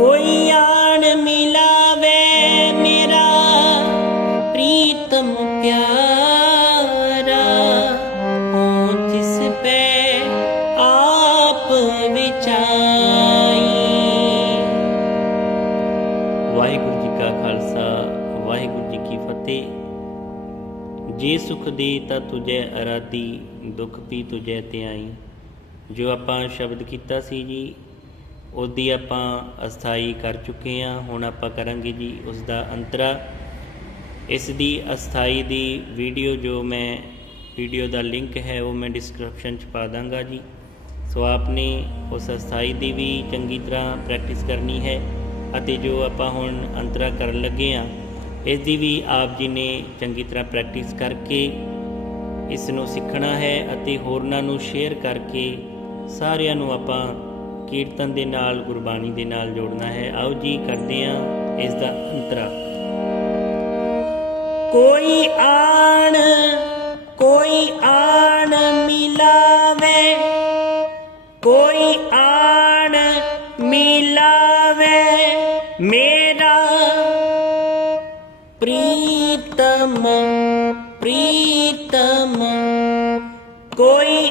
ਕੋਈ ਆਣ ਮਿਲਾਵੇ ਮੇਰਾ, ਪ੍ਰੀਤਮ ਪਿਆਰਾ। ਹੋ ਜਿਸ ਪੈ ਆਪ ਵਿਚਾਈ। ਵਾਹਿਗੁਰੂ ਜੀ ਕਾ ਖਾਲਸਾ, ਵਾਹਿਗੁਰੂ ਜੀ ਕੀ ਫਤਿਹ। ਜੇ ਸੁਖ ਦੇ ਤਾਂ ਤੁਝੇ ਅਰਾਦੀ ਦੁੱਖ ਵੀ ਤੁਝੇ ਤੇ ਆਈ ਜੋ ਆਪਾਂ ਸ਼ਬਦ ਕੀਤਾ ਸੀ ਜੀ ਉਹਦੀ ਆਪਾਂ ਅਸਥਾਈ ਕਰ ਚੁੱਕੇ ਹਾਂ, ਹੁਣ ਆਪਾਂ ਕਰਾਂਗੇ ਜੀ ਉਸ ਦਾ ਅੰਤਰਾ। ਇਸ ਦੀ ਅਸਥਾਈ ਦੀ ਵੀਡੀਓ ਜੋ ਮੈਂ, ਵੀਡੀਓ ਦਾ ਲਿੰਕ ਹੈ, ਉਹ ਮੈਂ ਡਿਸਕ੍ਰਿਪਸ਼ਨ ਚ ਪਾ ਦਾਂਗਾ ਜੀ। ਸੋ ਆਪਨੇ ਉਸ ਅਸਥਾਈ ਦੀ ਵੀ ਚੰਗੀ ਤਰ੍ਹਾਂ ਪ੍ਰੈਕਟਿਸ ਕਰਨੀ ਹੈ ਅਤੇ ਜੋ ਆਪਾਂ ਹੁਣ ਅੰਤਰਾ ਕਰਨ ਲੱਗੇ ਹਾਂ ਇਸ ਦੀ ਵੀ ਆਪ ਜੀ ਨੇ ਚੰਗੀ ਤਰ੍ਹਾਂ ਪ੍ਰੈਕਟਿਸ ਕਰਕੇ ਇਸ ਨੂੰ ਸਿੱਖਣਾ ਹੈ ਅਤੇ ਹੋਰਨਾਂ ਨੂੰ ਸ਼ੇਅਰ ਕਰਕੇ ਸਾਰਿਆਂ ਨੂੰ ਆਪਾਂ ਕੀਰਤਨ ਦੇ ਨਾਲ, ਗੁਰਬਾਣੀ ਦੇ ਨਾਲ ਜੋੜਨਾ ਹੈ। ਆਓ ਜੀ, ਕਰਦੇ ਹਾਂ ਇਸ ਦਾ ਅੰਤਰਾ। ਕੋਈ ਆਣ ਕੋਈ ਆਣ ਮਿਲਾਵੇ, ਕੋਈ ਆਣ ਮਿਲਾਵੇ ਮੇਰਾ ਪ੍ਰੀਤਮ ਪ੍ਰੀਤਮ। ਕੋਈ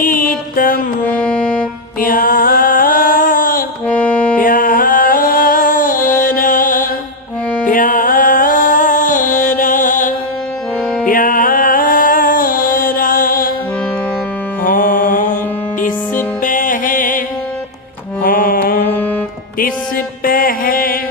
प्रीतमो प्यार प्यारा प्यारा प्यारा हों इस है हों इस पे है। हो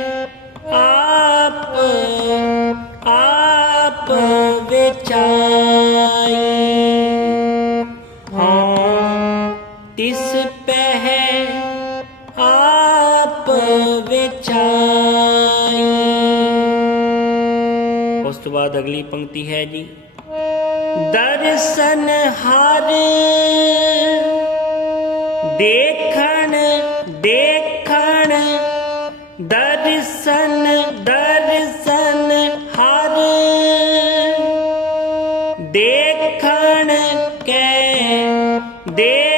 तिस पह आप उस तो बाद अगली पंक्ति है जी। दर्शन हर। देखन देखण दर्शन दर्शन हर। देखन के, देख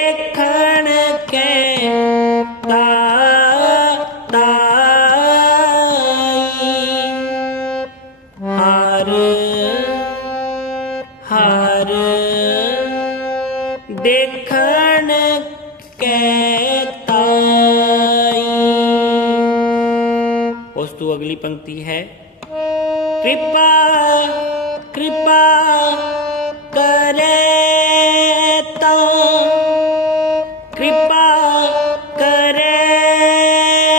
देखण वस्तु अगली पंक्ति है। कृपा कृपा करे तो। कृपा करे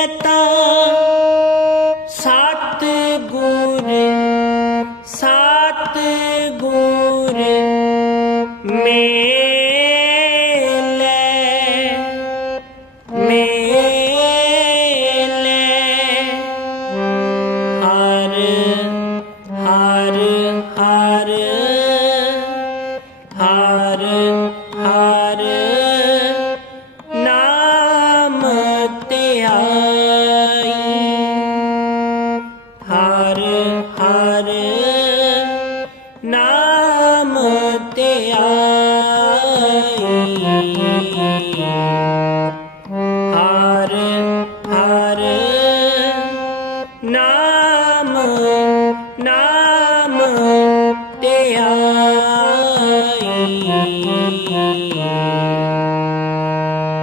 तो। सात गुर सात गुर में ਹਰ ਹਰ ਨਾਮ ਨਾਮ ਧਿਆਈ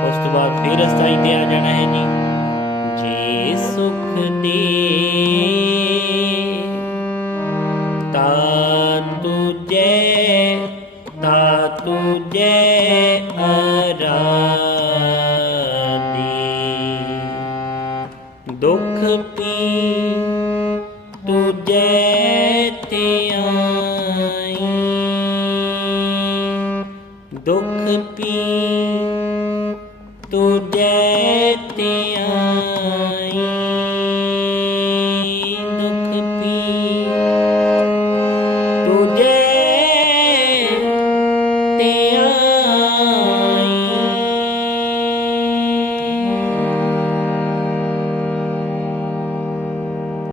ਉਸ ਤੋਂ ਬਾਅਦ ਫਿਰ ਅਸਥਾਈ ਤੇ ਆ ਜਾਣਾ ਹੈ ਜੀ। ਜੇ ਸੁਖ ਦੇ ਦੁੱਖ ਪੀ ਤੁਜੈ ਤੇ ਆਈ। ਦੁੱਖ ਪੀ ਤੁਜੈ